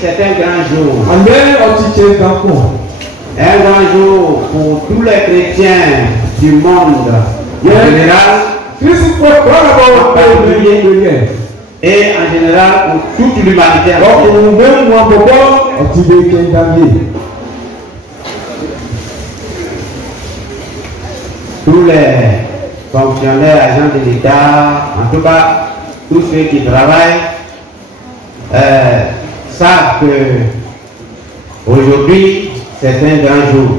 c'est un grand jour. Un grand jour pour tous les chrétiens du monde en général. Et en général pour toute l'humanité. Tous les fonctionnaires, agents de l'État, en tout cas tous ceux qui travaillent, savent que aujourd'hui c'est un grand jour.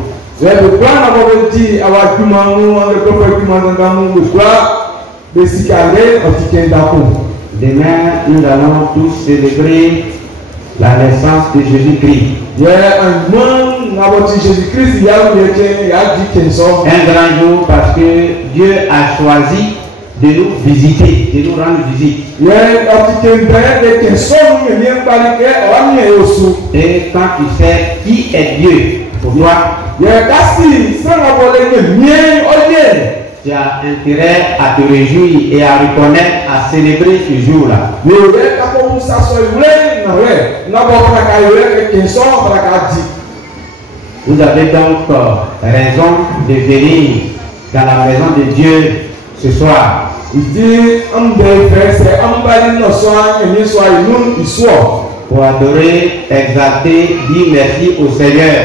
Demain, nous allons tous célébrer la naissance de Jésus-Christ. Un grand jour parce que Dieu a choisi de nous visiter, de nous rendre visite. Et quand tu sais qui est Dieu pour toi, tu as intérêt à te réjouir et à reconnaître, à célébrer ce jour-là. Vous avez donc raison de venir dans la maison de Dieu ce soir. Pour adorer, exalter, dire merci au Seigneur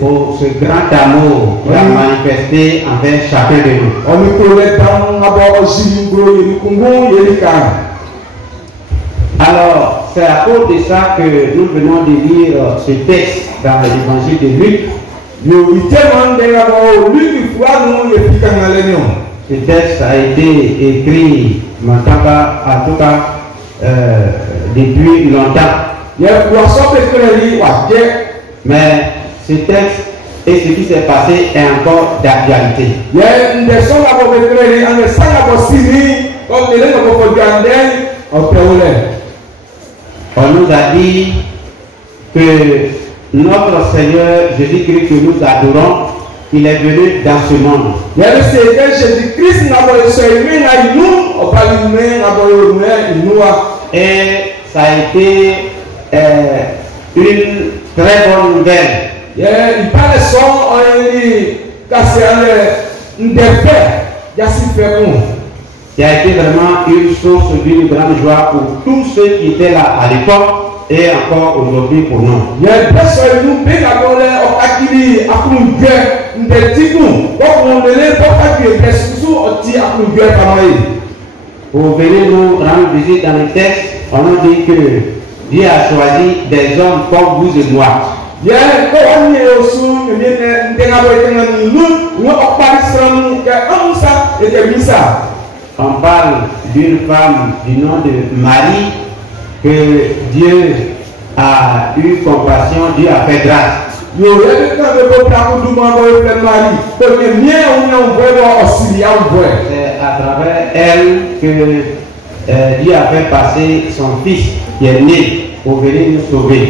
pour ce grand amour qu'il a manifesté envers chacun de nous. Alors, c'est à cause de ça que nous venons de lire ce texte dans l'évangile de Luc. Ce texte a été écrit, en tout cas, depuis longtemps. Mais ce texte et ce qui s'est passé est encore d'actualité. On nous a dit que notre Seigneur Jésus-Christ que nous adorons, il est venu dans ce monde. Et ça a été une très bonne nouvelle. Qui a été vraiment une source d'une grande joie pour tous ceux qui étaient là à l'époque et encore aujourd'hui pour nous. Pour venir nous rendre visite dans le texte, on nous dit que Dieu a choisi des hommes comme vous et moi. On parle d'une femme du nom de Marie que Dieu a eu compassion, Dieu a fait grâce. C'est à travers elle que Dieu a fait passer son fils qui est né pour venir nous sauver.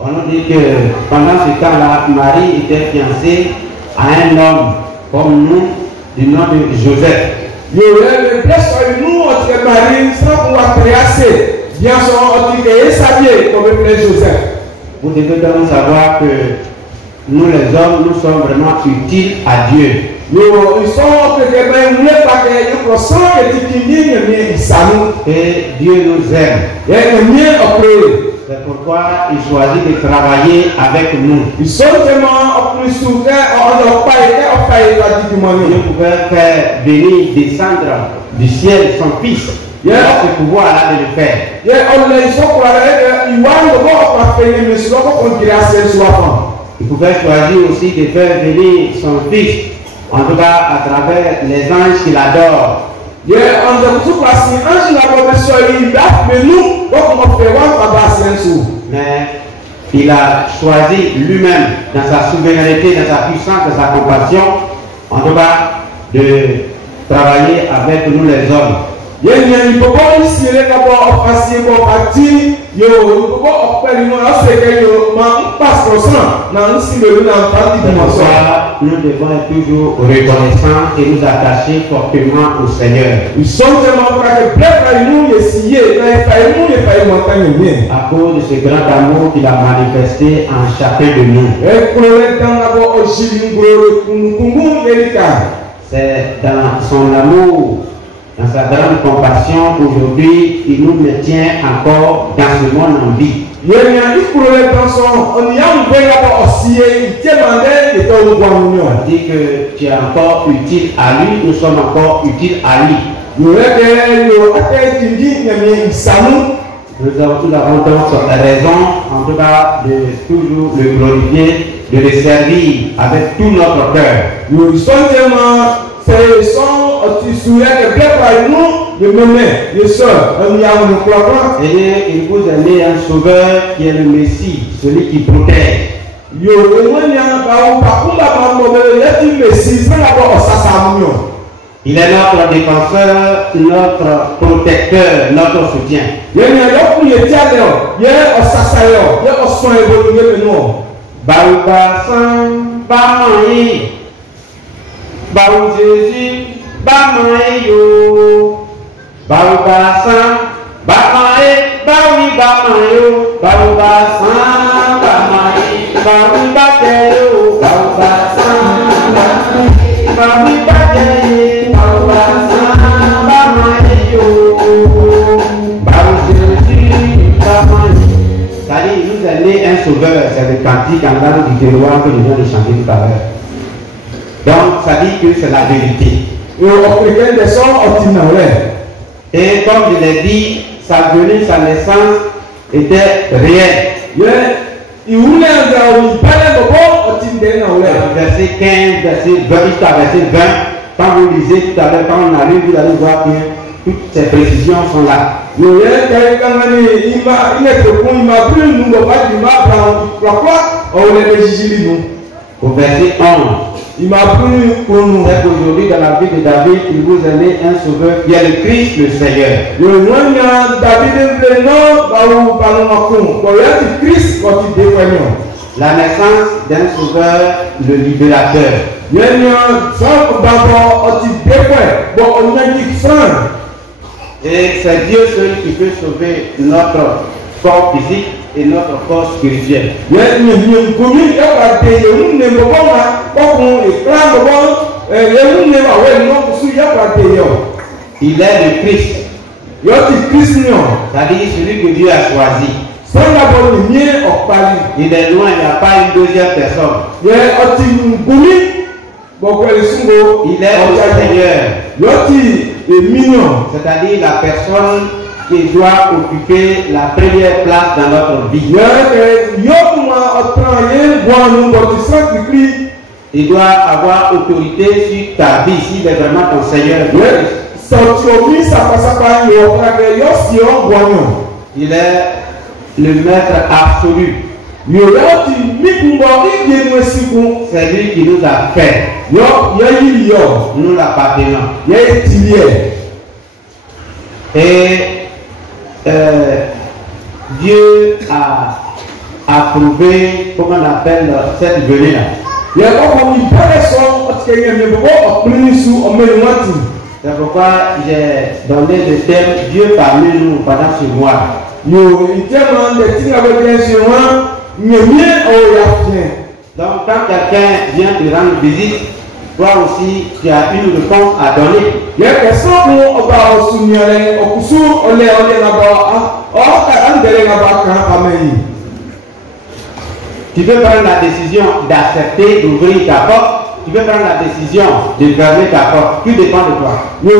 On nous dit que pendant ce temps-là, Marie était fiancée à un homme comme nous du nom de Joseph. Vous devez donc savoir que nous les hommes, nous sommes vraiment utiles à Dieu. Et Dieu nous aime. C'est pourquoi il choisit de travailler avec nous. Dieu pouvait faire venir, descendre du ciel son fils. Il a ce pouvoir-là de le faire. Il pouvait choisir aussi de faire venir son fils, en tout cas à travers les anges qu'il adore. Mais il a choisi lui-même, dans sa souveraineté, dans sa puissance, dans sa compassion, en tout cas, de travailler avec nous les hommes. Il faut pas ici les d'abord passer pour partir. Il faut pas faire une autre que yo passe comme ça. Non, ici le n'a pas dit dimension. Nous devons être toujours reconnaissants et nous attacher fortement au Seigneur. Ils sont tellement frères que plein nous essayer, mais nous les pas montagne bien. À cause de ce grand amour qu'il a manifesté en chacun de nous. Et pour le temps d'abord au c'est dans son amour, dans sa grande compassion qu'aujourd'hui il nous maintient encore dans ce monde en vie. Il dit que tu es encore utile à lui, nous sommes encore utiles à lui. Nous avons donc raison, en tout cas, de toujours le glorifier, de le servir avec tout notre cœur. Nous sommes tellement, c'est tu souviens que bien par nous, de mener, les soeurs, et il vous a né un sauveur qui est le Messie, celui qui protège. Il est notre défenseur, notre protecteur, notre soutien. Baou Jésus, Bamayo, Baou Bassan, Bamaye, Baoui Bamayo, Baou Bassan, Bamaye, Baoui Bamayo, Baou Bassan, Baoui Bamaye, Baou Bassan, Bamayo, Baou Jésus, Bamayo. C'est-à-dire, il nous a né un sauveur, c'est le cantique en langue du terroir que nous venons de chanter tout à l'heure. Donc, ça dit que c'est la vérité. Et comme je l'ai dit, sa venue, sa naissance était réelle. Verset 15, verset 20, jusqu'à verset 20, quand vous lisez tout à l'heure, quand on arrive, vous allez voir que toutes ces précisions sont là. Au verset 11. Il m'a plu pour nous. C'est qu'aujourd'hui, dans la vie de David, il vous a né un sauveur qui est le Christ, le Seigneur. La naissance d'un sauveur, le libérateur. Et c'est Dieu seul qui peut sauver notre corps physique et notre corps spirituel. Il est le Christ. C'est-à-dire celui que Dieu a choisi. Il est loin, il n'y a pas une deuxième personne. Il est le Seigneur. C'est-à-dire la personne qui doit occuper la première place dans notre vie. Il doit avoir autorité sur ta vie s'il est vraiment ton Seigneur. Il est le maître absolu. C'est lui qui nous a fait. Nous l'appartenons. Et Dieu a approuvé, comment on appelle cette venue-là. C'est pourquoi j'ai donné le thème Dieu parmi nous pendant ce mois. Donc quand quelqu'un vient te rendre visite, toi aussi tu as une réponse à donner. Tu peux prendre la décision d'accepter d'ouvrir ta porte. Tu peux prendre la décision de fermer ta porte. Tout dépend de toi. Il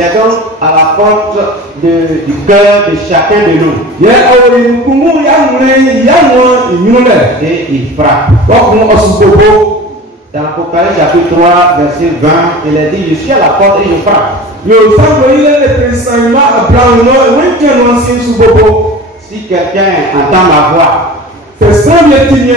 est donc à la porte du cœur de chacun de nous. Et il frappe. Dans Apocalypse chapitre 3, verset 20, il est dit, je suis à la porte et je frappe. Si quelqu'un entend ma voix C'est sans bien tenir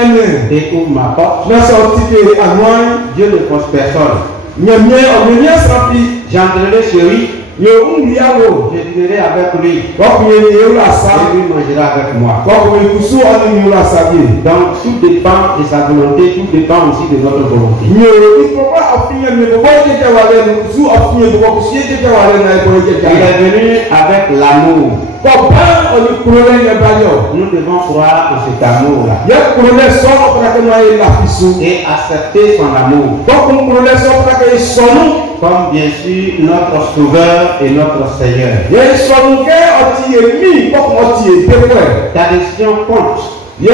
et ouvre ma porte. na sorti de anwan Dieu ne force personne. nyamie omenya sampi J'entrerai chez lui, yo umliawo je dînerai avec lui, wakunye yewla et sa lui mangera avec moi. wakunye kusu anu yewla sabie Donc tout dépend de sa volonté, tout dépend aussi de notre volonté. yo ipopa afinya me bobo jeje wale kusu afinya bobo kusu jeje wale na ibo Il jeje est venu avec l'amour. ko ban oni kurole ya banyo Nous devons croire en cet amour-là ya kurole so opra ke ma la fisu et accepter son amour ko kun kurole so opra ke sonu comme bien sûr notre Sauveur et notre Seigneur. ye sonu ke oti emi ko oti epewe Ta décision compte. ye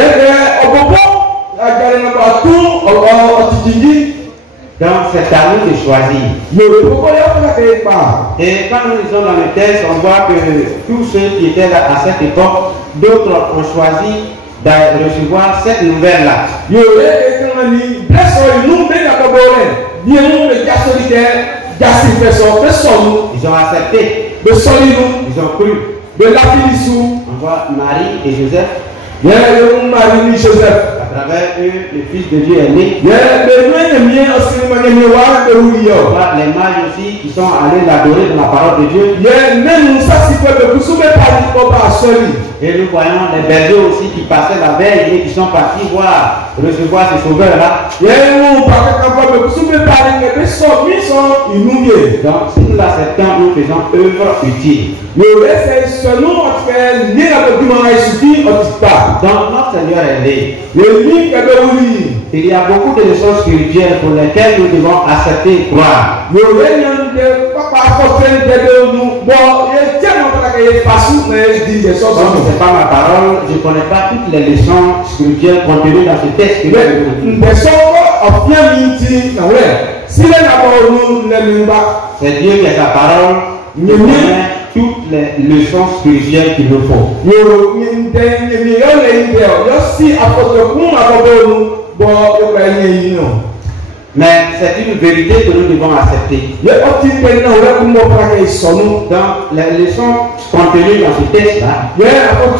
obobo ajare na ba tu oti jinji Donc c'est à nous de choisir. yo obobo ya opra ke pa Et quand nous lisons dans le texte, on voit que tous ceux qui étaient là à cette époque, d'autres ont choisi de recevoir cette nouvelle-là. yo ekemani bleso inu be na bobole bien mu be jasoli de jasi peso Ils ont accepté, be solinu ils ont cru. be lafilisu On voit Marie et Joseph, ye yo mari ni Joseph à travers eux, le Fils de Dieu est né. ye be nwenye mie osiri manye wa be wuri On yo voit les mages aussi qui sont allés l'adorer dans la parole de Dieu. ye nenu sasi pe be kusu be pali ko ba soli Et nous voyons les bergers aussi qui passaient la veille et qui sont partis voir, recevoir ce sauveur-là. ye mu ba ka ka be kusu be pali ke be so mi so inumie Donc si nous l'acceptons, nous faisons œuvre utile. yo ese sonu otfe ni na be duma isuti otipa Donc notre Seigneur est né. ye ni ke be wuri Il y a beaucoup de choses spirituelles pour lesquelles nous devons accepter et croire. yo ye nyan de papa foten de de nu bo ye temo ka ke pasu na di de so Comme so ce n'est pas ma parole, je ne connais pas toutes les leçons spirituelles contenues dans ce texte. que nous devons lire. mpɛsɛ ɔfia mi ti na wɛ sile na bɔ olu lɛmimba C'est Dieu qui a sa parole, qui connaît toutes les leçons spirituelles qu'il nous faut. yo ndɛ nyemi yɔ le yi bɛ yɔ si afɔtɔkun abɔbɔ olu bɔ yɔkɔ ɛnyɛ yi nɔ Mais c'est une vérité que nous devons accepter. yɛ ɔti pɛ na wɛ kun bɔ fana kɛ sɔnu Donc les leçons contenues dans ce texte-là, yɛ afɔtɔ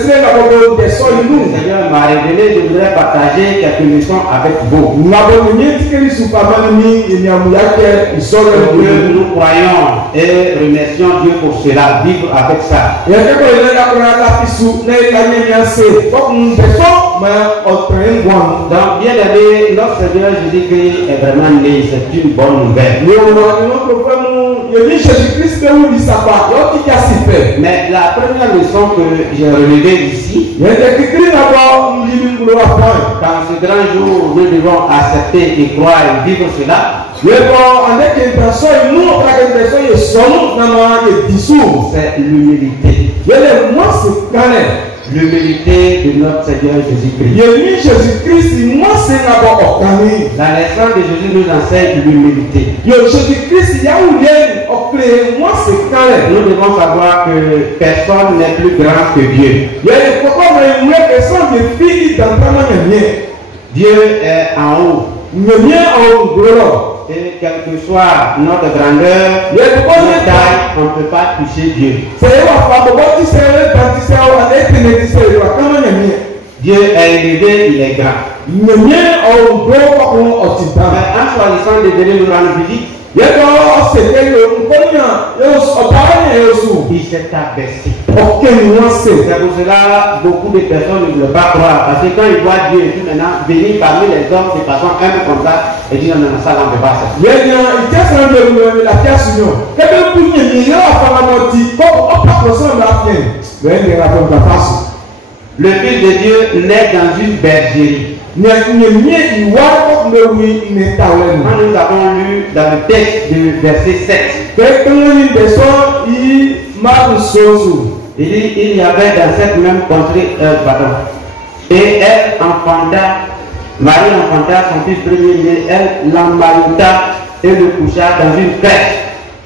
sile na bɔbɔ dɛsɔ yi le nu Seigneur m'a révélé, je voudrais partager quelques leçons avec vous. nabɔ nyɛ tikeri supama ni eniamuya kɛ isɔlɔ Que yi nous croyons et remercions Dieu pour cela, vivre avec ça. yɛ kɛkɔ yi lɛ lakura la fisu ne ka nyɛ miase kɔkun dɛsɔ mɛ ɔtɛn gbɔn. Donc bien aimé, notre Seigneur Jésus-Christ est vraiment né, c'est une bonne nouvelle. Mais la première leçon que j'ai relevée ici, dans ce grand jour, nous devons accepter et croire et vivre cela, c'est l'humilité. L'humilité de notre Seigneur Jésus-Christ. La leçon de Jésus nous enseigne l'humilité. Nous devons savoir que personne n'est plus grand que Dieu. Dieu est en haut. Et quelle que soit notre grandeur, notre taille, on ne peut pas toucher Dieu. Dieu est élevé, il est grand. Mais en choisissant de venir nous rendre visite, il s'est abaissé. C'est pour cela beaucoup de personnes ne veulent pas croire. Parce que quand ils voient Dieu et tout maintenant venir parmi les hommes de façon humble comme ça, et disent non, non, ça on ne peut pas ça. Le Fils de Dieu naît dans une bergerie. Quand nous avons lu dans le texte du verset 7, il dit il y avait dans cette même contrée et elle enfanta, Marie enfanta son fils premier-né, elle l'emmaillota et le coucha dans une crèche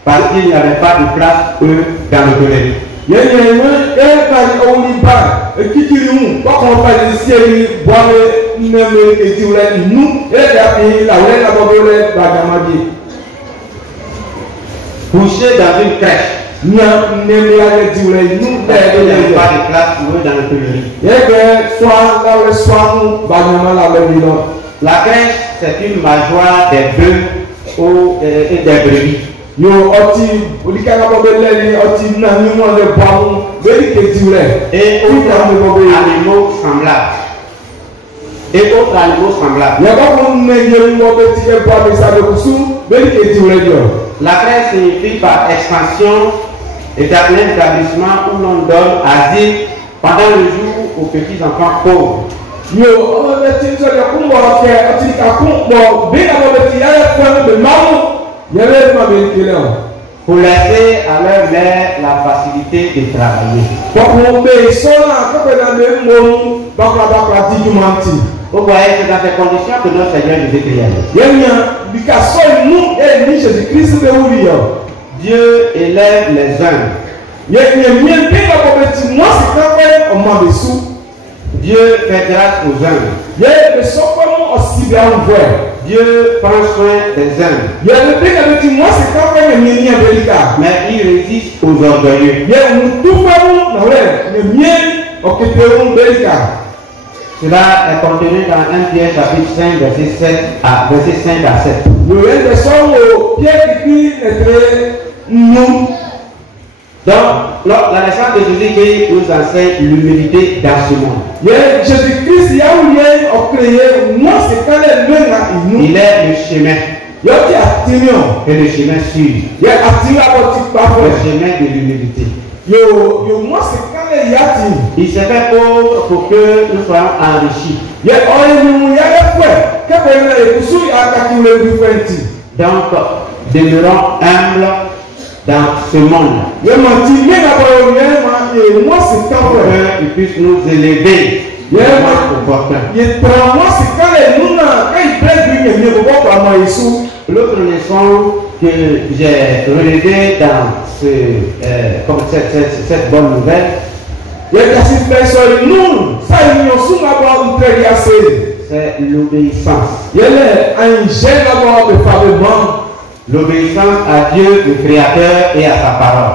parce qu'il n'y avait pas de place dans le colère. Couché dans une crèche. Il n'y a pas de classe pour eux dans le privé. La crèche, c'est une mangeoire des bœufs et des brebis. Et autres animaux semblables. La crèche signifie par extension établissement où l'on donne asile pendant le jour aux petits enfants pauvres. Pour laisser à leur mère la facilité de travailler. Vous voyez, c'est dans ces conditions que notre Seigneur nous écrit. Dieu élève les uns. Dieu fait grâce aux uns. Dieu prend soin des uns. Mais il résiste aux orgueilleux. Cela est contenu dans 1 Pierre chapitre 5 verset 5 à 7. Donc, la naissance de Jésus nous enseigne l'humilité dans ce monde. Il est le chemin. Et le chemin sûr. Le chemin de l'humilité. Il s'est fait pauvre pour que nous soyons enrichis. Donc, demeurons humbles dans ce monde. Il puisse nous élever. L'autre leçon que j'ai relevée dans cette bonne nouvelle, c'est l'obéissance. L'obéissance à Dieu, le Créateur, et à sa parole.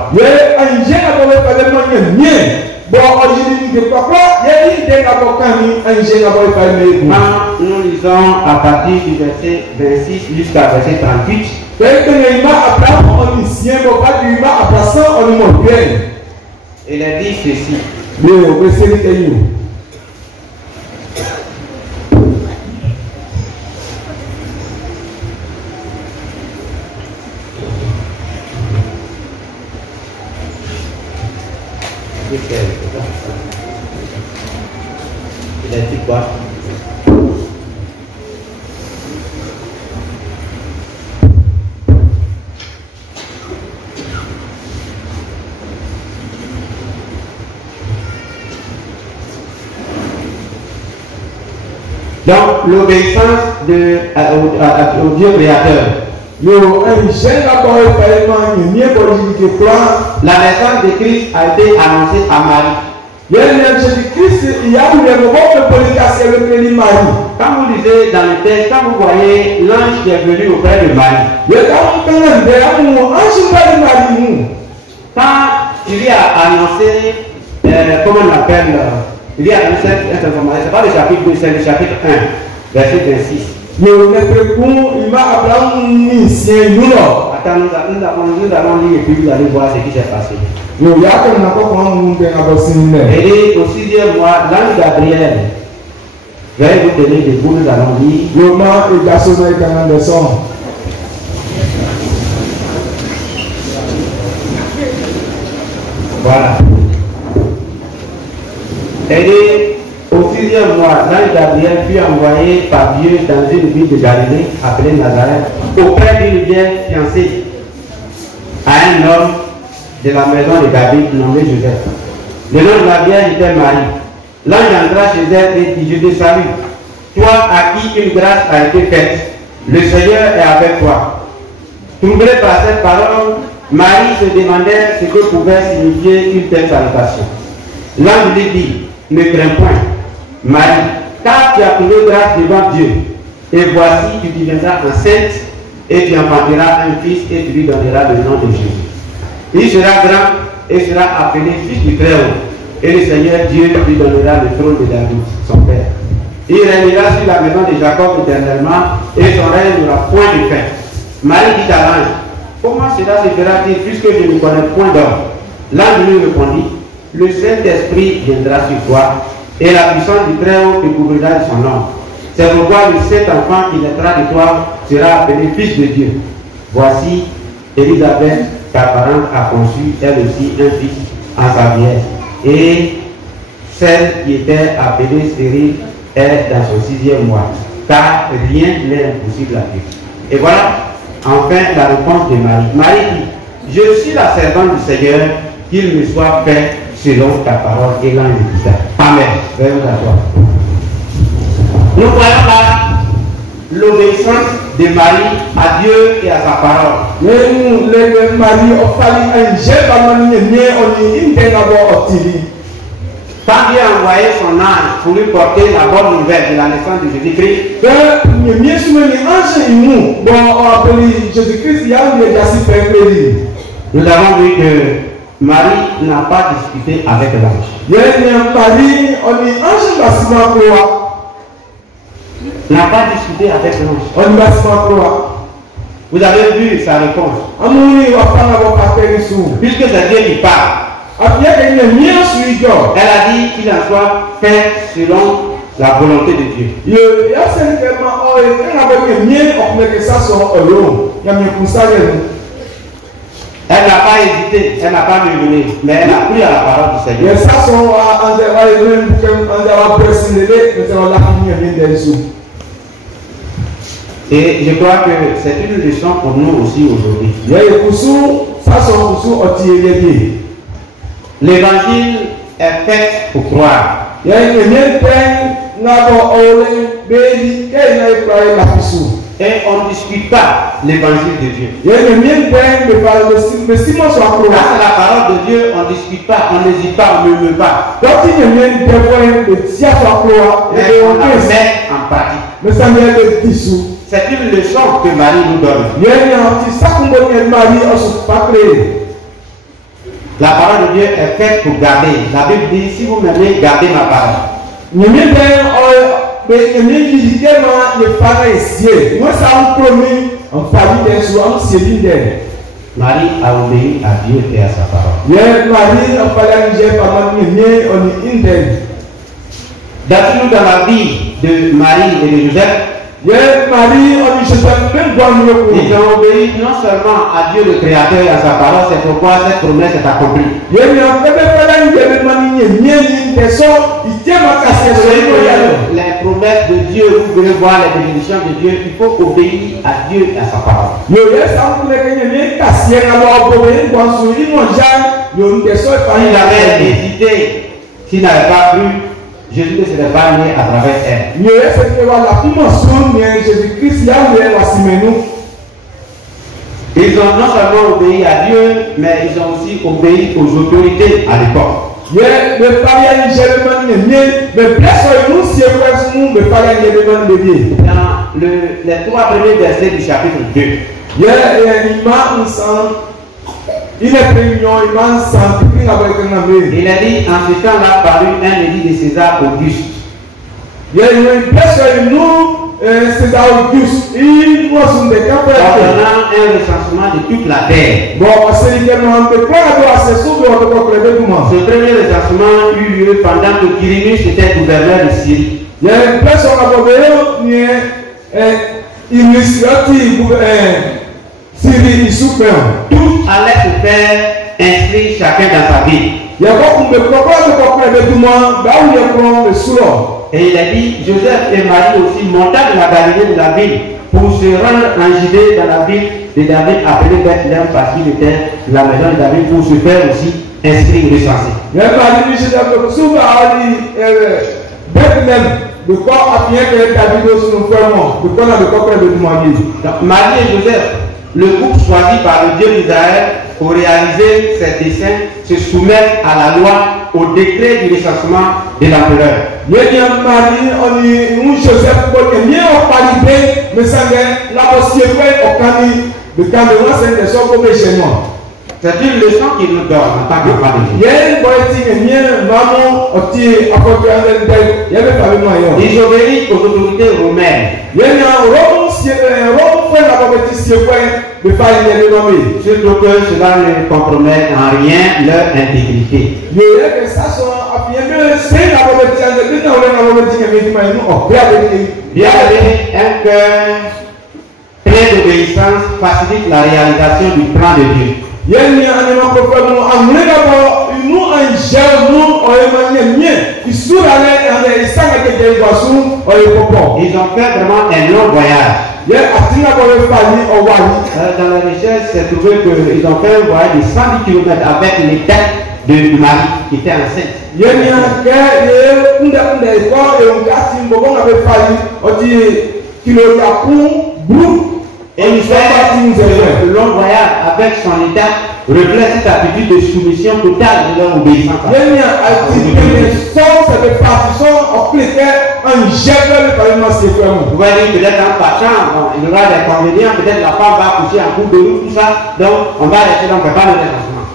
Quand nous lisons à partir du verset 26 jusqu'à verset 38, il est dit ceci. Il a dit quoi? Donc, l'obéissance au Dieu créateur. La naissance de Christ a été annoncée à Marie. Quand vous lisez dans le texte, quand vous voyez l'ange qui est venu auprès de Marie, quand il lui a annoncé, comment on l'appelle, il lui a annoncé cette information, c'est pas le chapitre 2, c'est le chapitre 1, verset 26. Attends, nous allons lire et puis vous allez voir ce qui s'est passé. Et au 6e mois, l'ange Gabriel, je vais vous donner des bouts, nous allons lire. Voilà. Et au 6e mois, l'ange Gabriel fut envoyé par Dieu dans une ville de Galilée appelée Nazareth, auprès d'une vierge fiancée à un homme de la maison de David nommé Joseph. Le nom de la vierge était Marie. L'ange entra chez elle et dit: Je te salue, toi à qui une grâce a été faite. Le Seigneur est avec toi. Troublée par cette parole, Marie se demandait ce que pouvait signifier une telle salutation. L'ange lui dit: Ne crains point, Marie, car tu as trouvé grâce devant Dieu. Et voici, tu deviendras enceinte et tu enfanteras un fils et tu lui donneras le nom de Jésus. Il sera grand et sera appelé fils du Très-Haut. Et le Seigneur Dieu lui donnera le trône de David, son père. Il régnera sur la maison de Jacob éternellement et son règne n'aura point de fin. Marie dit à l'ange, comment cela se fera-t-il puisque je ne connais point d'homme? L'ange lui répondit, le Saint-Esprit viendra sur toi et la puissance du Très-Haut te couvrira de son nom. C'est pourquoi le Saint-Enfant qui naîtra de toi sera appelé Fils de Dieu. Voici, Élisabeth, ta parente, a conçu elle aussi un fils en sa vieillesse. Et celle qui était appelée stérile est dans son 6e mois, car rien n'est impossible à Dieu. Et voilà, enfin, la réponse de Marie. Marie dit, je suis la servante du Seigneur, qu'il me soit fait selon ta parole. Et l'ange dit ça. Amen. Veuillez vous asseoir. Nous voyons là l'obéissance de Marie à Dieu et à sa parole. Quand Dieu a envoyé son ange pour lui porter la bonne nouvelle de la naissance de Jésus-Christ, nous avons vu que Marie n'a pas discuté avec l'ange. N'a pas discuté avec l'ange. Vous avez vu sa réponse. Puisque c'est Dieu qui parle. Elle a dit qu'il en soit fait selon la volonté de Dieu. Elle n'a pas hésité, elle n'a pas murmuré, mais elle a pris à la parole du Seigneur. Et je crois que c'est une leçon pour nous aussi aujourd'hui. L'évangile est fait pour croire. Et on ne discute pas l'évangile de Dieu. Quand c'est la parole de Dieu, on ne discute pas, on n'hésite pas, on ne murmure pas. Mais on la met en pratique. C'est une leçon que Marie nous donne. La parole de Dieu est faite pour garder. La Bible dit, si vous m'aimez, gardez ma parole. Marie a obéi à Dieu et à sa parole. Dans la vie de Marie et de Joseph, ils ont obéi non seulement à Dieu le Créateur et à sa parole, c'est pourquoi cette promesse est accomplie. Les promesses de Dieu, vous voulez voir les bénédictions de Dieu, il faut obéir à Dieu et à sa parole. S'il avait hésité, s'il n'avait pas cru, Jésus ne serait pas né à travers elle. Ils ont non seulement obéi à Dieu, mais ils ont aussi obéi aux autorités à l'époque. Dans les 3 premiers versets du chapitre 2, il a dit, en ce temps-là parut un édit de César Auguste. Ordonnant un recensement de toute la terre. Ce premier recensement eut lieu pendant que Quirinius était gouverneur de Syrie. Tous allaient se faire inscrire chacun dans sa ville. Et il a dit, Joseph et Marie aussi montèrent de la Galilée de la ville pour se rendre en Judée dans la ville de David appelée Bethléem parce qu'il était la maison de David pour se faire aussi inscrire recenser. Marie et Joseph, le couple choisi par le Dieu d'Israël pour réaliser ses desseins, se soumettent à la loi, au décret du recensement de l'empereur. C'est une leçon qui nous donne en tant qu'enfant de Dieu. Ils obéissent aux autorités romaines. Surtout que cela ne compromet en rien leur intégrité. Bien un cœur plein d'obéissance facilite la réalisation du plan de Dieu. Ils ont fait vraiment un long voyage. Dans la recherche, c'est trouvé qu'ils ont fait un voyage de 110 km avec les têtes de Marie qui était enceinte. Et il fait le long voyage avec son état reflète cette attitude de soumission totale de leur obéissance. Vous voyez, peut-être en partant, il y aura des convénients, peut-être la femme va coucher en cours de route, tout ça, donc on va rester, donc on ne peut pas le déplacement.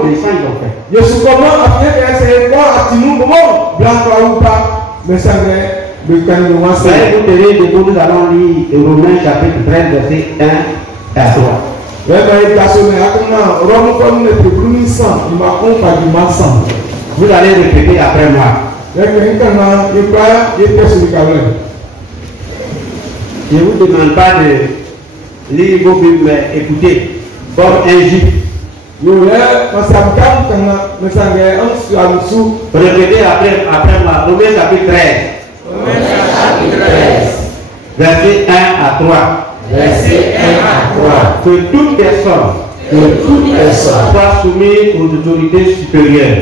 Obéissant, ils ont fait. Vous allez vous tenir debout, nous allons lire Romains chapitre 13, verset 1 à 3. Vous allez répéter après moi. Je ne vous demande pas de lire vos Bibles, mais écoutez, comme un juif. Répétez après moi. Romains chapitre 13. Verset 1 à 3. Verset 1 à 3. Que toute personne soit soumise aux autorités supérieures.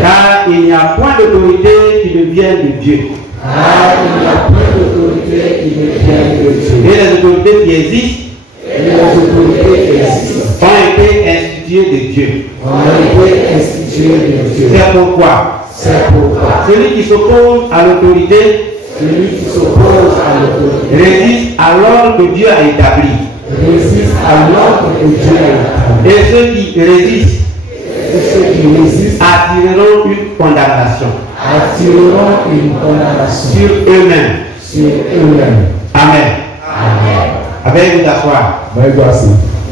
Car il n'y a point d'autorité qui ne vienne de Dieu. Et les autorités qui existent ont été instituées de Dieu. C'est pourquoi celui qui s'oppose à l'autorité résiste à l'ordre que Dieu a établi. Et ceux qui résistent attireront une condamnation sur eux-mêmes. Amen. Avec vous d'asseoir.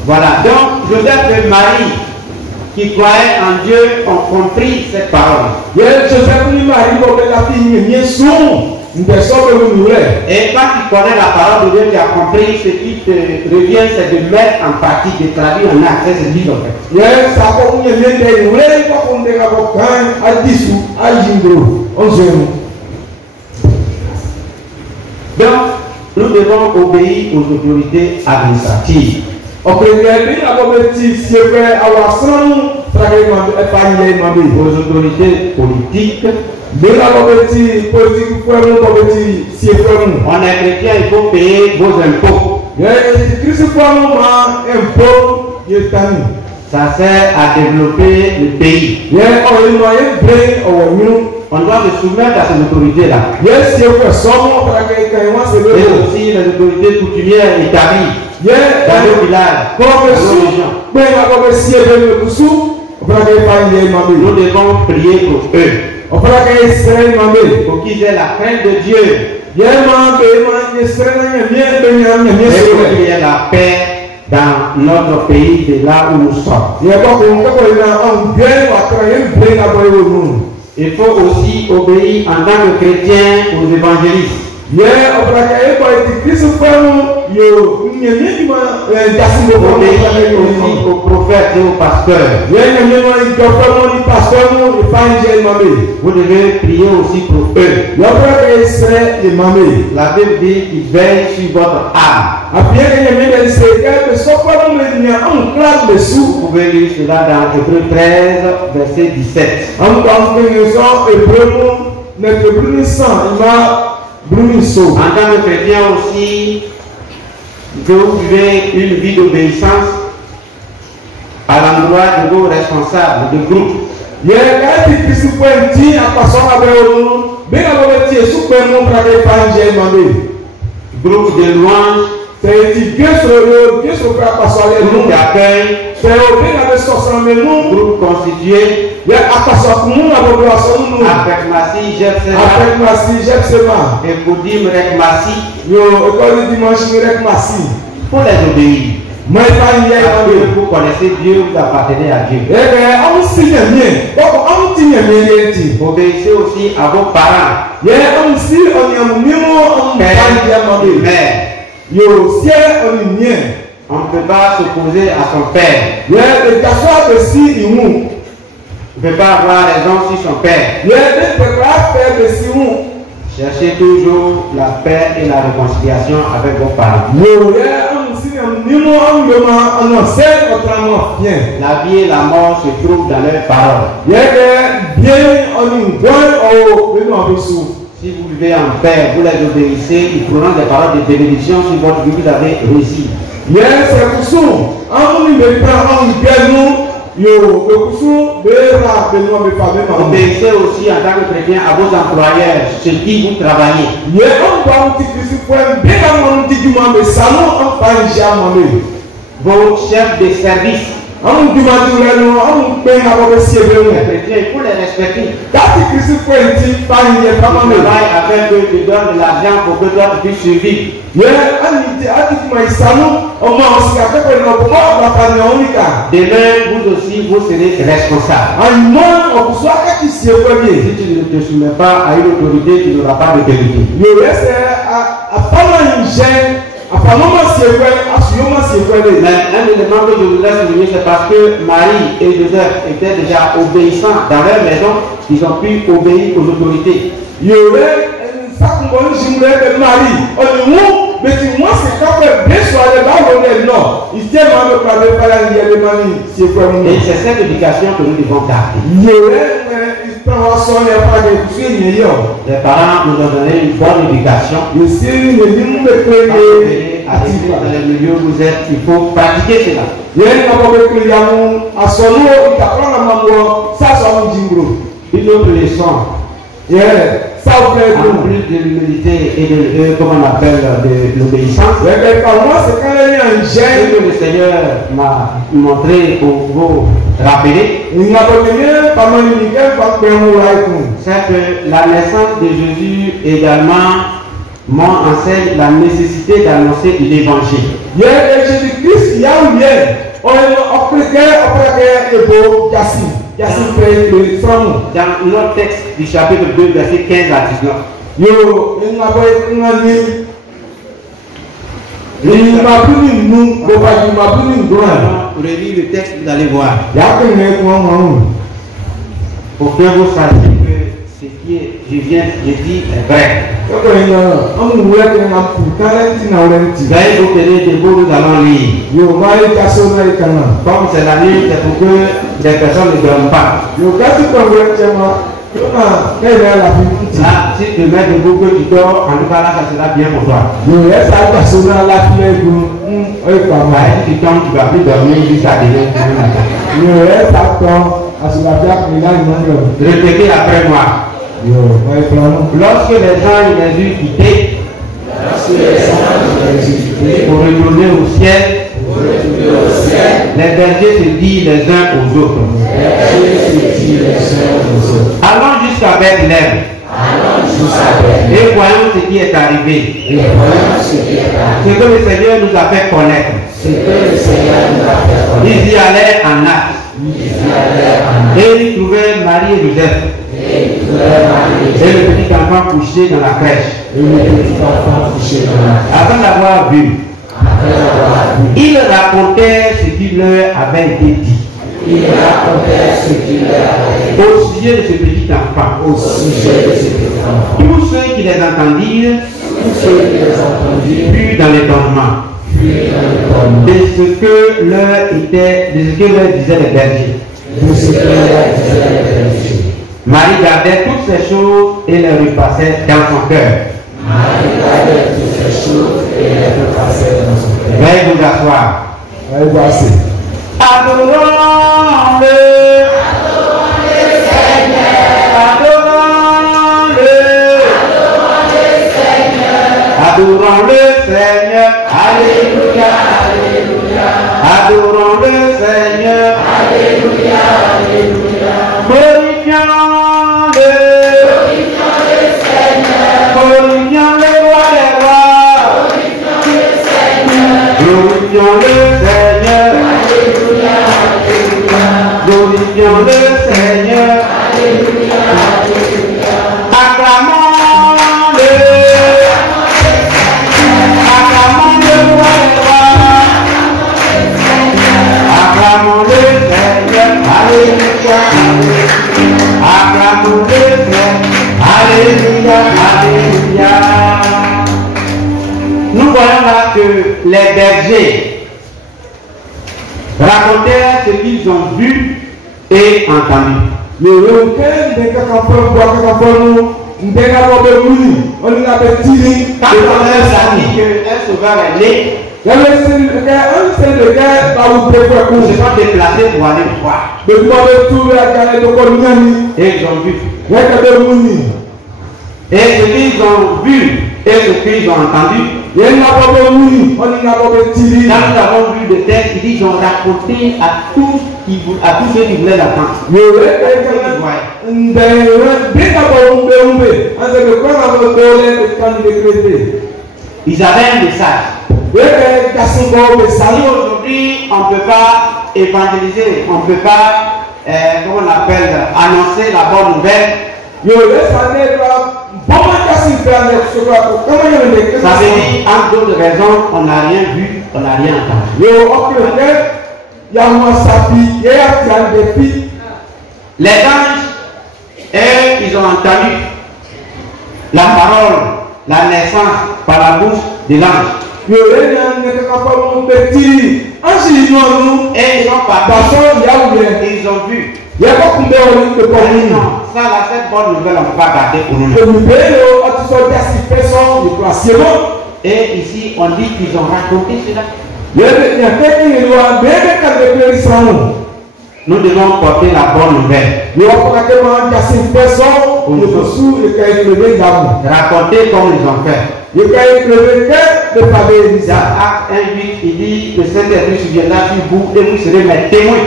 Voilà. Donc, Joseph et Marie, qui croyaient en Dieu, ont compris cette parole. Et quand tu connais la parole de Dieu, tu as compris, ce qui te revient, c'est de mettre en pratique, de traduire en acte, c'est ce qu'ils ont fait. Donc, nous devons obéir aux autorités administratives. Aux autorités politiques. On est chrétien, il faut payer vos impôts. Ça sert à développer le pays. On doit se soumettre à ces autorités-là. Et aussi les autorités coutumières établies dans le village, dans nos régions. Nous devons prier pour eux, pour qu'ils aient la crainte de Dieu, et pour qu'il y ait la paix dans notre pays, de là où nous sommes. Il faut aussi obéir en tant que chrétien aux évangélistes. Obéir aussi aux prophètes et aux pasteurs. Vous devez prier aussi pour eux. La Bible dit qu'ils veillent sur votre âme. Vous pouvez lire cela dans Hébreux 13, verset 17. En tant que chrétien aussi, que vous vivez une vie d'obéissance à l'endroit de vos responsables de groupe. Groupe de louanges, Groupe d'accueil. Groupe constitué. Avec Massi, Jepsema. Et Koudim Rek Massi. Pour les obéir. Vous connaissez Dieu, vous appartenez à Dieu. Obéissez aussi à vos parents. Père, mère. On ne peut pas s'opposer à son père. On ne peut pas avoir raison sur son père. Cherchez toujours la paix et la réconciliation avec vos parents. La vie et la mort se trouvent dans leurs paroles. Si vous vivez en paix, vous les obéissez, ils prendront des paroles de bénédiction sur votre vie, vous avez réussi. Obéissez aussi en tant que chrétien à vos employeurs, chez qui vous travaillez. Vos chefs de service. Les chrétiens, il faut les respecter. Ils travaillent avec eux, ils donnent de l'argent pour que toi tu puisses survivre. Demain, vous aussi, vous serez responsables. Si tu ne te soumets pas à une autorité, tu n'auras pas d'autorité. Mais un élément que je voudrais souligner, c'est parce que Marie et Joseph étaient déjà obéissants dans leur maison, ils ont pu obéir aux autorités. Et c'est cette éducation que nous devons garder. Les parents nous ont donné une bonne éducation. Dans les milieux où vous êtes, il faut pratiquer cela. Une autre leçon. En plus de l'humilité et de comment on appelle de l'obéissance, ce que le Seigneur m'a montré pour vous rappeler, c'est que la naissance de Jésus également m'enseigne la nécessité d'annoncer l'évangile. Dans notre texte du chapitre 2, verset 15 à 19. Relis le texte, vous allez voir. Pour que vous sachiez que ce qui est, je dis est vrai. Vous allez vous tenir debout, nous allons lire. Comme c'est la nuit, c'est pour que les personnes ne dorment pas. Si tu mets debout que tu dors, en tout cas là, ça sera bien pour toi. Si tu tombes, tu ne vas plus dormir jusqu'à demain. Répétez après moi. Lorsque les gens les eurent quittés pour retourner au ciel, les bergers se disent les uns aux autres, allons jusqu'à Bethléem et voyons ce qui est arrivé, ce que le Seigneur nous a fait connaître. Ils y allaient en acte et ils trouvaient Marie et Joseph et le petit enfant couché dans la crèche. Avant d'avoir vu, il racontait ce qui leur avait été dit au sujet de ce petit enfant. Tous ceux qui les entendirent furent dans l'étonnement de ce que leur disaient les bergers. Marie gardait toutes ces choses et les repassait dans son cœur. Veuillez vous asseoir. Adorons-le. Adorons-le. Adorons le Seigneur. Alléluia, alléluia. Adorons le Seigneur. Alléluia, alléluia. Glorifions-le. Glorifions le Seigneur. Glorifions le roi des rois. Glorifions le Seigneur. Alléluia, alléluia. Glorifions le Seigneur. Alléluia, alléluia. Acclamons-le. Acclamons le roi des rois. Acclamons le Seigneur. Alléluia, alléluia. Acclamons le Seigneur. Alléluia, alléluia. Nous voyons là que les bergers racontèrent ce qu'ils ont vu et entendu. Le requin de Kakapon, on l'a bêtisi. Quand on a dit qu'un sauveur est né, un seul gars va vous préparer. ils se sont déplacés pour aller voir. Et ils ont vu. Et ce qu'ils ont vu et ce qu'ils ont entendu, quand nous avons vu de texte, ils ont raconté à tous ceux qui voulaient l'entendre. Ils avaient un message. Aujourd'hui, on ne peut pas évangéliser, on ne peut pas, comment on appelle, annoncer la bonne nouvelle. Ça veut dire, en d'autres raisons, on n'a rien vu, on n'a rien entendu. Les anges, ils ont entendu la parole, la naissance par la bouche de l'ange. Et ils ont parti, ils ont vu. Ça, cette bonne nouvelle, on ne peut pas garder pour nous. Et ici, on dit qu'ils ont raconté cela. Nous devons porter la bonne nouvelle. Raconter comme ils ont fait. Acte 1:8, il dit que Saint-Esprit surviendra sur vous et vous serez mes témoins.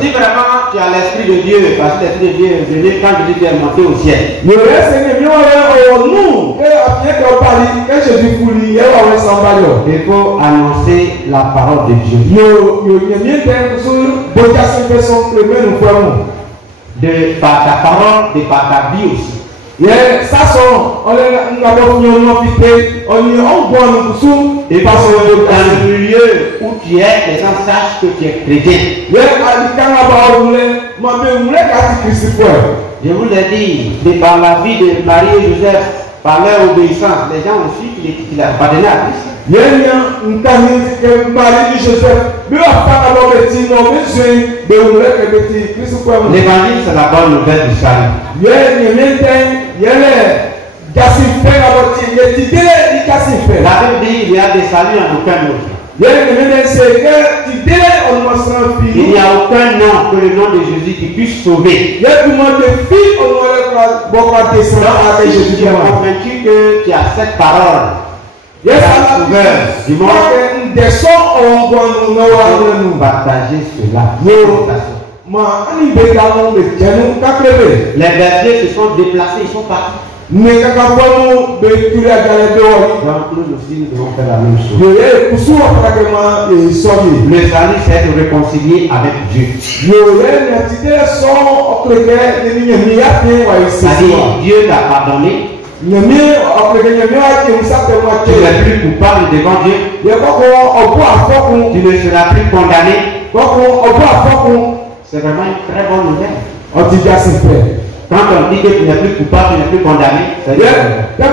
Si vraiment tu as l'Esprit de Dieu, parce que l'Esprit de Dieu est venu quand Jésus est monté au ciel. Il faut annoncer la parole de Dieu. Par ta parole et par ta vie aussi. Et parce que dans le milieu où tu es, les gens sachent que tu es chrétien. Je vous l'ai dit, par la vie de Marie et Joseph, par leur obéissance, les gens ont su qu'il appartenait à Christ. L'évangile, c'est la bonne nouvelle du salut. La Bible dit qu'il y a des saluts en aucun autre. Il n'y a aucun nom que le nom de Jésus qui puisse sauver. Donc, si tu es convaincu que tu as cette parole, du monde, partager cela. Les bergers se sont déplacés, ils sont partis. Donc nous aussi nous devons faire la même chose. Le salut, c'est de réconcilier avec Dieu. C'est-à-dire, Dieu t'a pardonné. Tu n'es plus coupable devant Dieu. Tu ne seras plus condamné. C'est vraiment une très bonne nouvelle. Quand on dit que tu n'es plus coupable, tu n'es plus condamné, c'est bien. Donc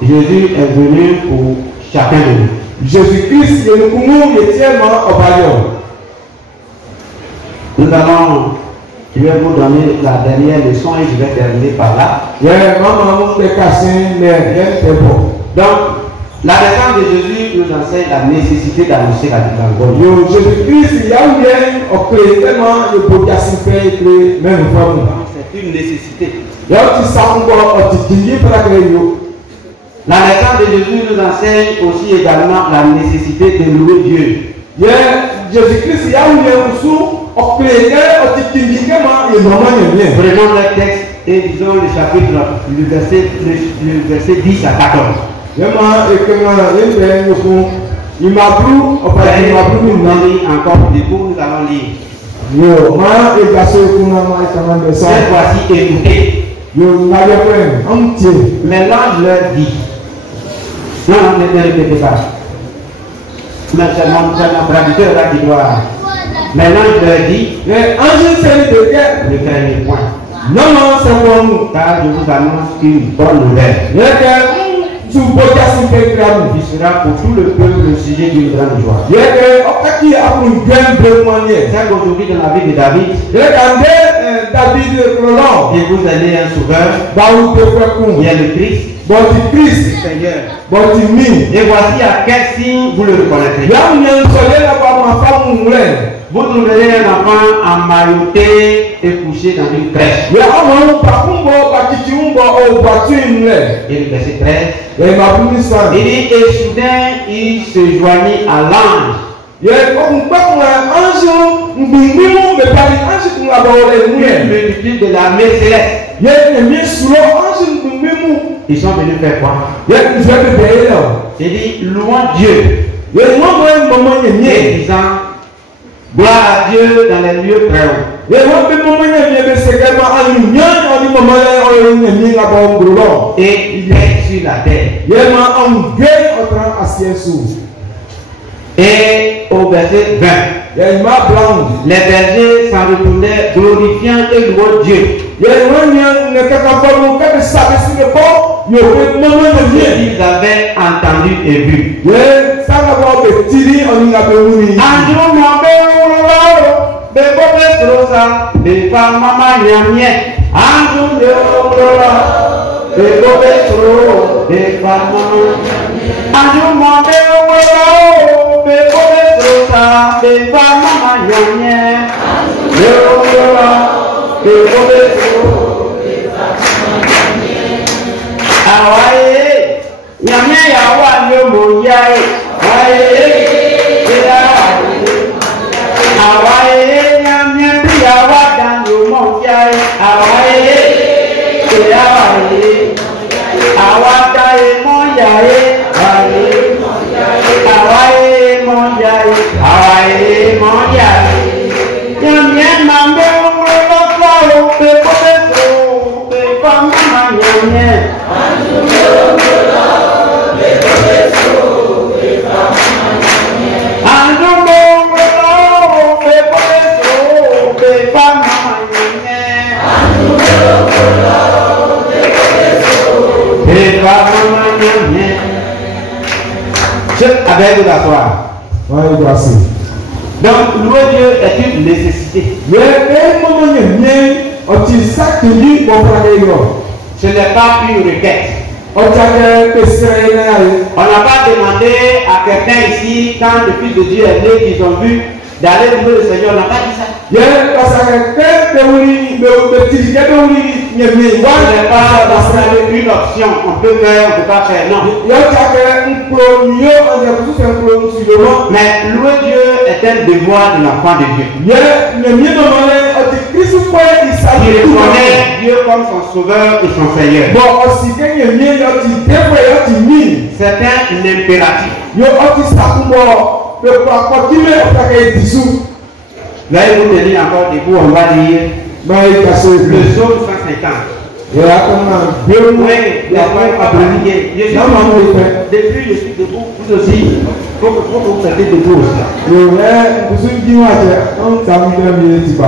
Jésus est venu pour chacun de nous. Jésus-Christ est venu pour nous. Nous allons, je vais vous donner la dernière leçon et je vais terminer par là. Donc, La naissance de Jésus nous enseigne la nécessité d'annoncer la grande. Yo Jésus-Christ, il y a eu un créé tellement de bodias fait créé même forme. C'est une nécessité. Yo tu sais encore tu dis para créer yo. La naissance de Jésus nous enseigne aussi également la nécessité de louer Dieu. Yeah, Jésus-Christ, il y a eu un sou au créé tu dis que moi il maman est bien. Prenons le texte et disons le chapitre, le verset 10 à 14. Il m'a plu, encore debout, nous allons lire. Cette fois-ci, écoutez. Mais l'ange leur dit. Non, ne répétez pas. Mais c'est mon traducteur là qui doit. Mais l'ange leur dit. Ne craignez point. Non, c'est pour nous. Car je vous annonce une bonne nouvelle. Qui sera pour tout le peuple le sujet d'une grande joie. C'est aujourd'hui dans la vie de David. Et vous allez un sauveur. Il y a le Christ. Le Seigneur. Et voici à quel signe vous le reconnaîtrez. Vous trouverez un enfant emmailloté et couché dans une crèche. Et le verset 13. Il dit, et soudain il se joignit à l'ange. Une multitude de l'armée céleste. Ils sont venus faire quoi? Il dit, louons Dieu. Et disant, gloire à Dieu dans les lieux très hauts. Et il est sur la terre. Et au verset 20, les bergers s'en retournaient glorifiant et louant Dieu. Ils avaient entendu et vu. Avec vous d'asseoir. Donc, louer Dieu est une nécessité. Ce n'est pas une requête. On n'a pas demandé à quelqu'un ici, quand le Fils de Dieu est né, qu'ils ont vu d'aller louer le Seigneur. On n'a pas dit ça. Ce n'est pas une option. On peut faire, on ne peut pas faire. Non. Mais louer Dieu est un devoir de l'enfant de Dieu. Il reconnaît Dieu comme son sauveur et son Seigneur. C'est un impératif. Là, il vous tenir encore debout, on va lire le psaume 150. Oui, depuis je suis debout, vous aussi, il faut que vous soyez debout aussi.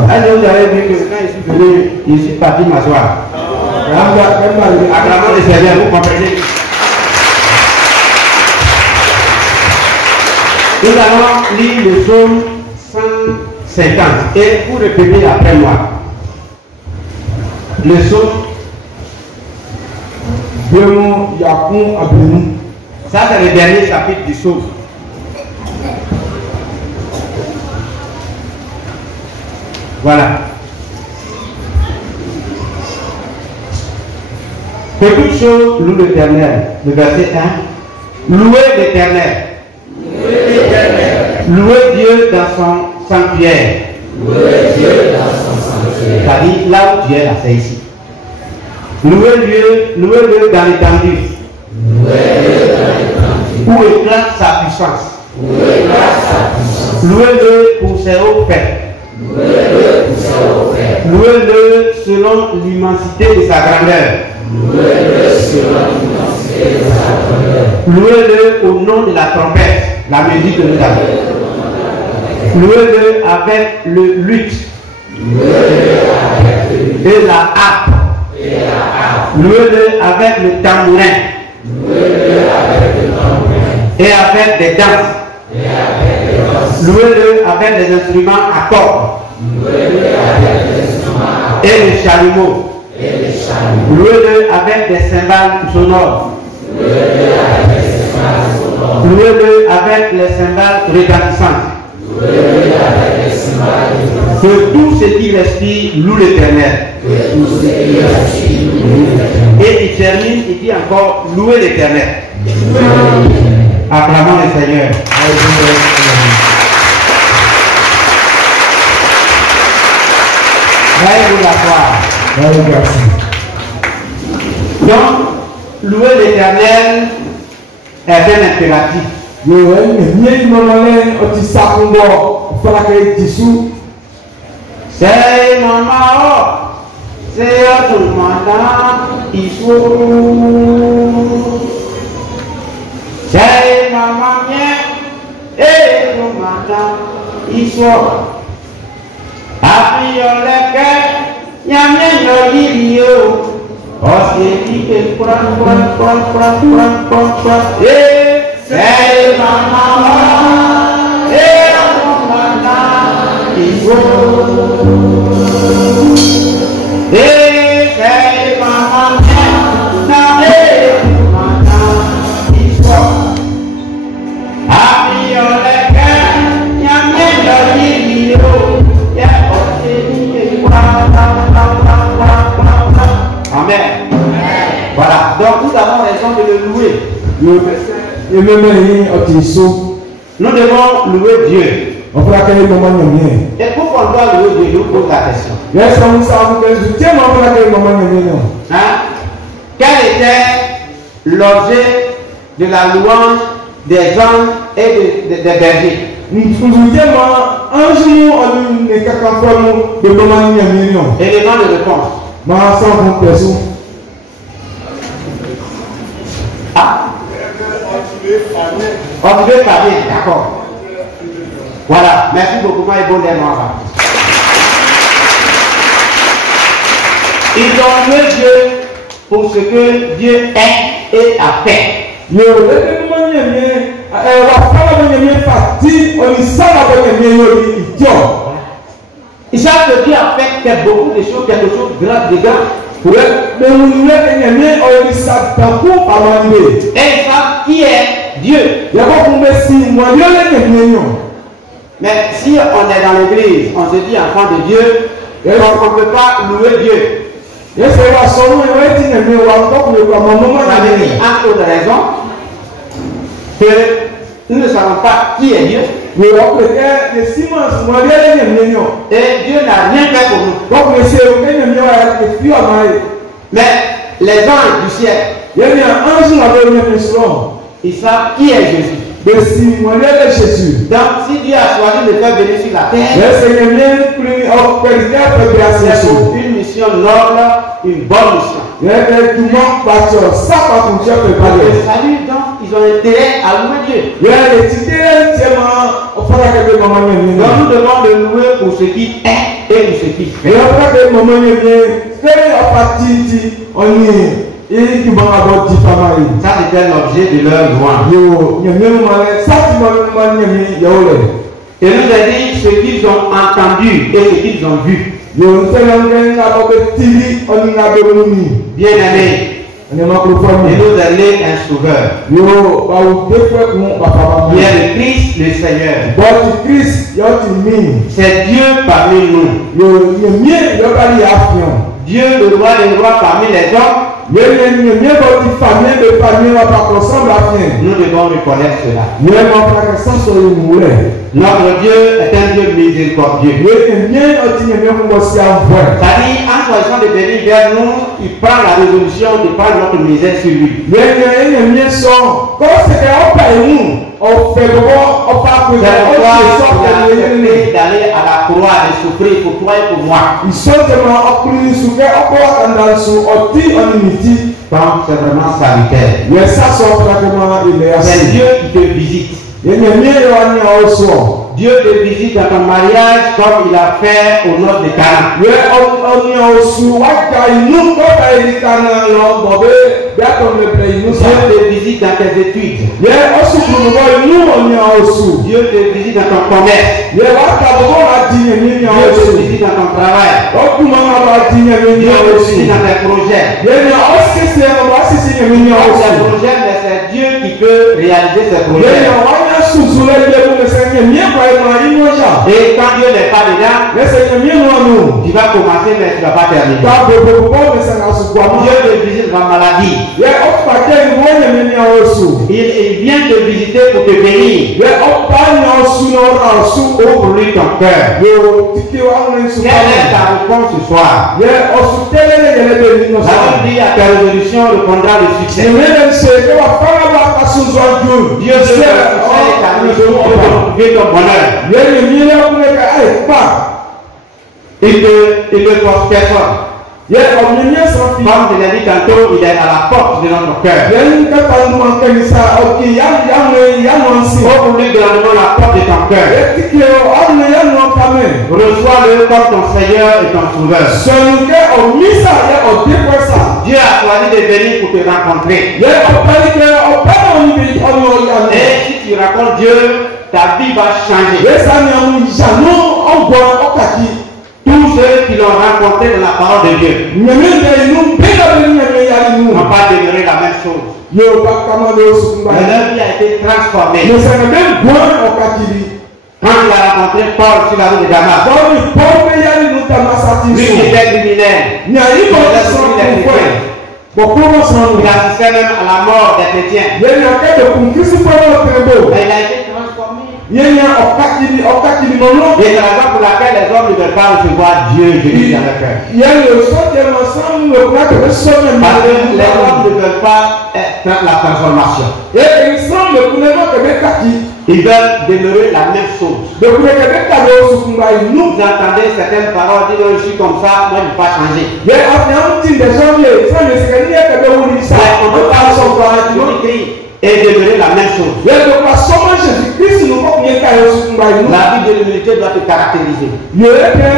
Allez, vous avez vu que quand je suis venu, je suis parti m'asseoir. Acclamons le Seigneur, vous comprenez. Nous allons lire le psaume 150 et vous répétez après moi. Le psaume Ça, c'est le dernier chapitre du psaume. Voilà. Que toute chose loue l'Éternel. Le verset 1. Louez l'Éternel. Louez Dieu dans son sanctuaire. C'est-à-dire là où Dieu est là, c'est ici. Louez-le dans l'étendue. Où éclate sa puissance. Louez-le pour ses hauts faits. Louez-le selon l'immensité de sa grandeur. Louez-le au nom de la trompette, la musique de nous avons. Louez-le avec le luth et la harpe. Louez-le avec le tambourin et avec des danses. Louez-le avec des instruments à cordes et les chalumeaux. Louez-le avec des cymbales sonores. Louez-le avec les cymbales retentissantes. Que tout ce qui respire loue l'Éternel. Et il termine, il dit encore louez l'Éternel. Acclamons le Seigneur. Veuillez vous l'asseoir. Donc, louer l'Éternel est un impératif. C'est maman, c'est tout le monde, il faut. C'est maman bien, et tout le monde, il faut. Après, on les fait, il y a bien de l'idée. Oh, c'est dit que c'est maman, et tout le monde, il faut. Amen. Voilà, donc nous avons raison de le louer. Nous devons louer Dieu. Et pourquoi on doit louer Dieu? Je vous pose la question. Hein? Quel était l'objet de la louange des anges et des bergers? Élément de réponse. Ah. On veut parler, d'accord. Voilà, merci beaucoup. Moi, et bon dernier. Ils ont loué Dieu pour ce que Dieu est et a fait. Ils savent que Dieu a fait beaucoup de choses, quelque chose de grand, de grand. Et ils savent qui est Dieu. Mais si on est dans l'église, on se dit enfant de Dieu, on ne peut pas louer Dieu. Ça veut dire, entre autres raisons, que nous ne savons pas qui est Dieu. Et Dieu n'a rien fait pour nous. Mais les anges du ciel, ils savent qui est Jésus. Donc si Dieu a choisi de faire venir sur la terre, c'est pour une mission noble, une bonne mission. Salut, donc ils ont intérêt à louer Dieu. Donc nous devons le louer pour ce qui est et pour ce qui fait. Ça c'était l'objet de leur louange. Et nous avons dit ce qu'ils ont entendu et ce qu'ils ont vu. Bien aimé, ne microphone Il nous a né un sauveur. yo ba o defo kun ba papa Il est le Christ, le Seigneur. but Christ yo ti mean C'est Dieu parmi nous. yo ye mie yo ba li afion Dieu, le roi des rois parmi les hommes. ye mie bo ti famille de famille wa pa ensemble afin Nous devons reconnaître cela. ye mo pa que sans so yo mure Notre Dieu est un Dieu miséricordieux. ye mie o ti mie mo bo si envoie C'est-à-dire, en choisissant de venir vers nous, il prend la résolution de prendre notre misère sur lui. ye mie so ko se ke o pa enu o fe bo o pa ko C'est o pourquoi se so il a ke ye accepté d'aller à la croix et de souffrir pour toi et pour moi. isotema okuli suke okwa kandansu oti onimiti Donc, c'est vraiment salutaire. ye saso prakema ile C'est asi Dieu qui te visite. ye mie yo ani oso Dieu te visite dans ton mariage comme il a fait au nord de Canaan. ye oni osu waka inu ko ba irikana lo bobe biato me pe inu sa Dieu te visite dans tes études. ye osu kunu bo inu oni osu Dieu te visite dans ton commerce. ye waka bo ma dinye ni Dieu te osu visite dans ton travail. okuma ma ba dinye ni Dieu te osu visite dans tes projets. ye ni osisi no ba sisi ni Dans tes osu projets, mais c'est Dieu qui peut réaliser ces ye projets. ni wanya suzu le le bu se ke mie ba ma inu ja Et quand Dieu n'est pas dedans, ye se ke mie no anu tu vas commencer, mais tu ne vas pas terminer. ta bo me se na su kwa mo Dieu te visite dans la maladie. ye okpa ke ni wo ye ni osu Il vient te visiter pour te bénir. ye okpa ni osu no ra osu Ouvre lui ton cœur. yo tiki wa nri su Quelle est ta réponse ce soir? ye osu tele le ye le ni no La sa Bible dit à ta résolution répondra le succès. ni me se ke wa fara wa ka su zo ju Dieu te fait ta mission, Dieu te trouver ton bonheur. ye ni mi le ku ka ai pa Il ne force personne. ye o mi mi so fi Comme je l'ai dit tantôt, il est à la porte de notre cœur. ye ni ka pa nu an ke ni sa o ki ya no si Ouvre lui grandement la porte de ton cœur. ye tiki o ni ya no pa me Reçois-le comme ton Seigneur et ton Sauveur. so ni ke o mi sa ye o de ko sa Dieu a choisi de venir pour te rencontrer. ye o pa ni ke o pa no ni bi o no ya ni Et si tu rencontres Dieu, ta vie va changer. ye sa ni amu ya no o gbo o ka ki Tous ceux qui l'ont rencontré dans la parole de Dieu nyame de inu be la be nyame ya inu n'ont pas demeuré la même chose. yo ba kama do su Mais ba leur vie a été transformée. yo se ne ben bon o ka kiri Quand il a rencontré Paul sur la route de Damas, ba ni po be ya inu ta masati lui qui so était criminel, nya yi ko so ko bo ko mo so il assistait même à la mort des chrétiens. ye nya ke de kun kisi po no trebo Mais il a été transformé. ye nya o ka kiri no no Et c'est la raison pour laquelle les hommes ne veulent pas recevoir Dieu, Jésus dans leur cœur. ye le so de ma sam le ka ke so me ma Parce que les hommes ne veulent pas faire la transformation. ye insan le kun no ke be ka ki Ils veulent demeurer la même chose. de kun ke be ka do su kun ba inu Vous entendez certaines paroles dire je suis comme ça, moi je ne vais pas changer. ye afia mti de janvier ça me se ni ke be wuri sa Mais on ne peut pas so ba changer et demeurer la même chose. ye do ka so ma Jésus Christ no ko ni ka yo su kun ba inu La vie de l'humilité doit te caractériser. ye ke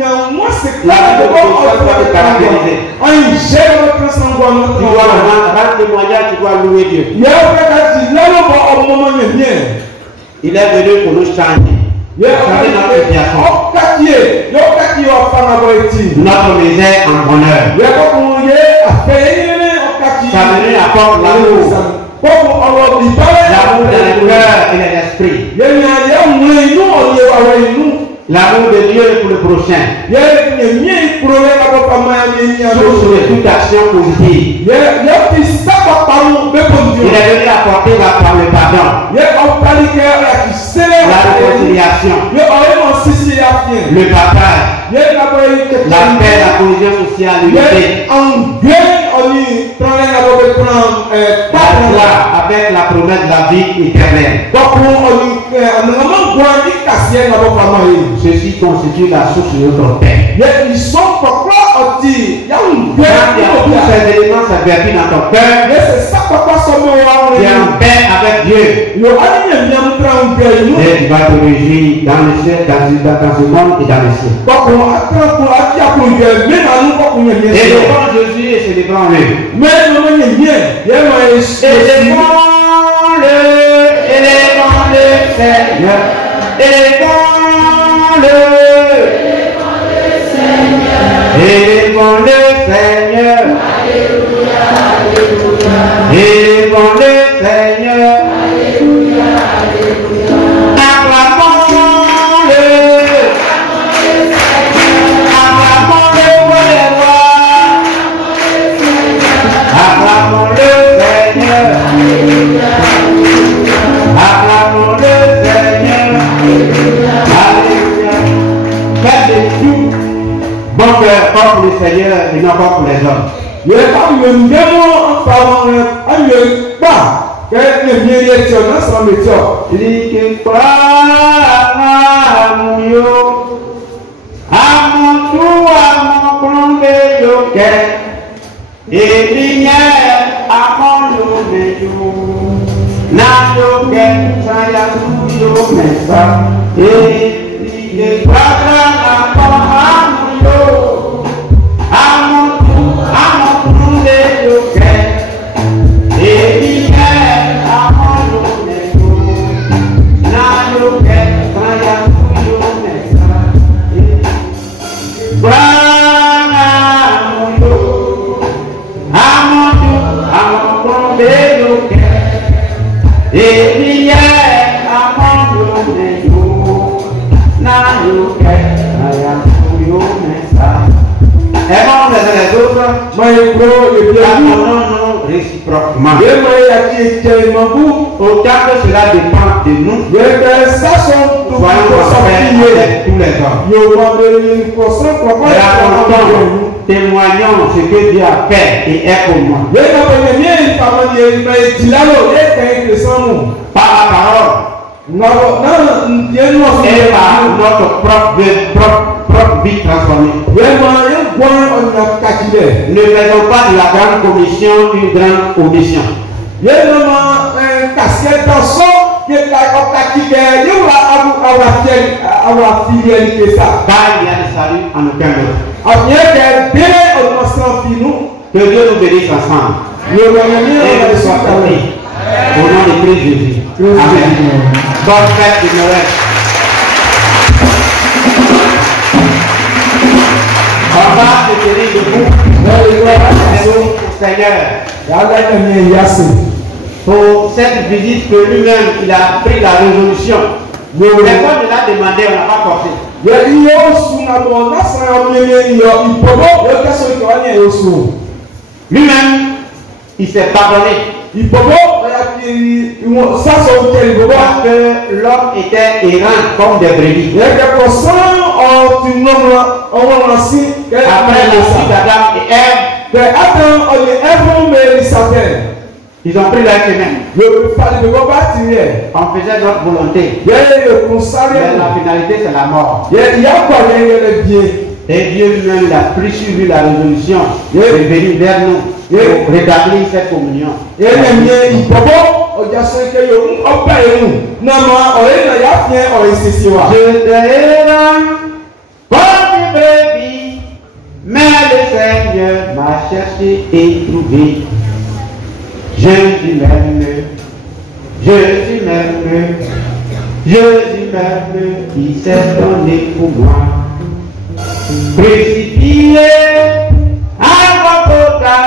nya mo se La vie de l'humilité doit te caractériser. ai je no ka san bo no Tu dois rendre témoignage, tu dois louer Dieu. ye ka ka ti la no bo o mo mo nye Il est venu pour nous changer. ye Changer notre situation. o ka ti yo ka ti o fa na bo ti Notre misère en bonheur. ye ko ku ye afe ye o ka ti Ça venait apporter l'amour. ko ku o bi ba L'amour dans le cœur et dans l'esprit. ye nya ye mu inu o ye wa wa inu L'amour de Dieu pour le prochain. ye nye pro ye ka bo pa ma ye nya Sur toute action positive. ye ti sa pa pa mu be ko Il est venu apporter le pardon, ye o pa ni ke ya ki se la réconciliation, ye o ye mo sisi ya fien le partage, ye ka bo ye ke la paix, la cohésion sociale, l'unité, ye en bien oni prendre la bo prendre la joie avec la promesse de la vie éternelle. ko ku oni anama gwa ni kasie na bo pa ma ye Ceci constitue la source de notre paix. ye iso papa oti ya un Quand il y a tous bien ces éléments s'avertis dans ton cœur, ye se sa papa so mo wa tu es en paix avec Dieu. yo ani ye nyam tra un bien inu Et tu vas te réjouir dans le ciel, dans ce monde et dans le ciel. ko ku atra ku ati aku ye me na nu ko ku ye ye Célébrons Jésus et célébrons-le. me no me ye ye ma ye Élévons-le, élévons-le, Seigneur. Élévons-le. Élévons-le, Seigneur. Élevons le Seigneur. Acclamons-le. Acclamons-le pour les rois. Acclamons le Seigneur. Acclamons le Seigneur. Alléluia. Faites de tout bon cœur pas pour le Seigneur et non pas pour les hommes. Il est pas le démon en parlant à lui pas. Quel est le mieux de Dieu dans son métier? Il dit que à mon tout, à mon plombe, et lumière à mon jour, n'a yoke, ça y a tout, mais ça, et il est pas à mon tout, à mon plombe, et lumière à mon jour, n'a yoke, ça y a tout, mais ça, réciproquement. Autant que cela dépend de nous, soyons prospères avec tous les hommes. Témoignons ce que Dieu a fait et est pour moi. Par la parole et par notre propre vie transformée. Ne faisons pas de la grande commission une grande commission. Car il y a le salut en aucun autre. Que Dieu nous bénisse ensemble. Et nous soit béni. Au nom de Christ Jésus. Amen. Bonne fête de Noël. On va se tenir debout. Seigneur. Pour cette visite que lui-même il a pris la résolution. Personne ne l'a demandé, on n'a pas forcé. Lui-même, il s'est pardonné. Parce que l'homme était errant comme des brebis. Après la suite d'Adam et Ève, ils ont pris leur chemin. On faisait notre volonté. Mais la finalité, c'est la mort. Et Dieu lui-même a pris sur lui la résolution de venir vers nous pour rétablir cette communion. Je te rends comme une brebis, mais le Seigneur m'a cherché et trouvé. Jésus m'aime, Jésus m'aime, Jésus m'aime, il s'est donné pour moi. Crucifié à Golgotha,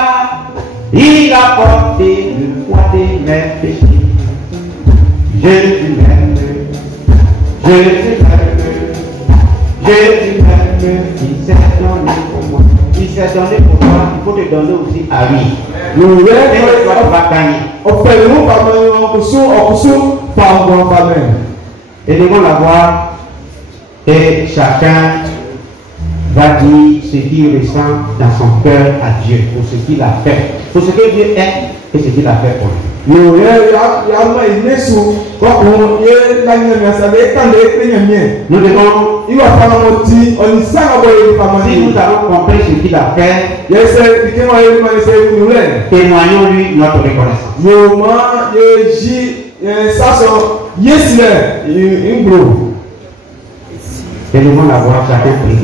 il a porté le poids de mes péchés. Jésus m'aime, Jésus m'aime, Jésus m'aime, il s'est donné pour moi. Il s'est donné pour toi, il faut te donner aussi à lui. Et toi, tu vas gagner. Et devant la voix, et chacun va dire ce qu'il ressent dans son cœur à Dieu, pour ce qu'il a fait, pour ce que Dieu est et ce qu'il a fait pour lui. Nous devons, si nous avons compris ce qu'il a fait, témoignons-lui notre reconnaissance. Et nous devons avoir chacun pris.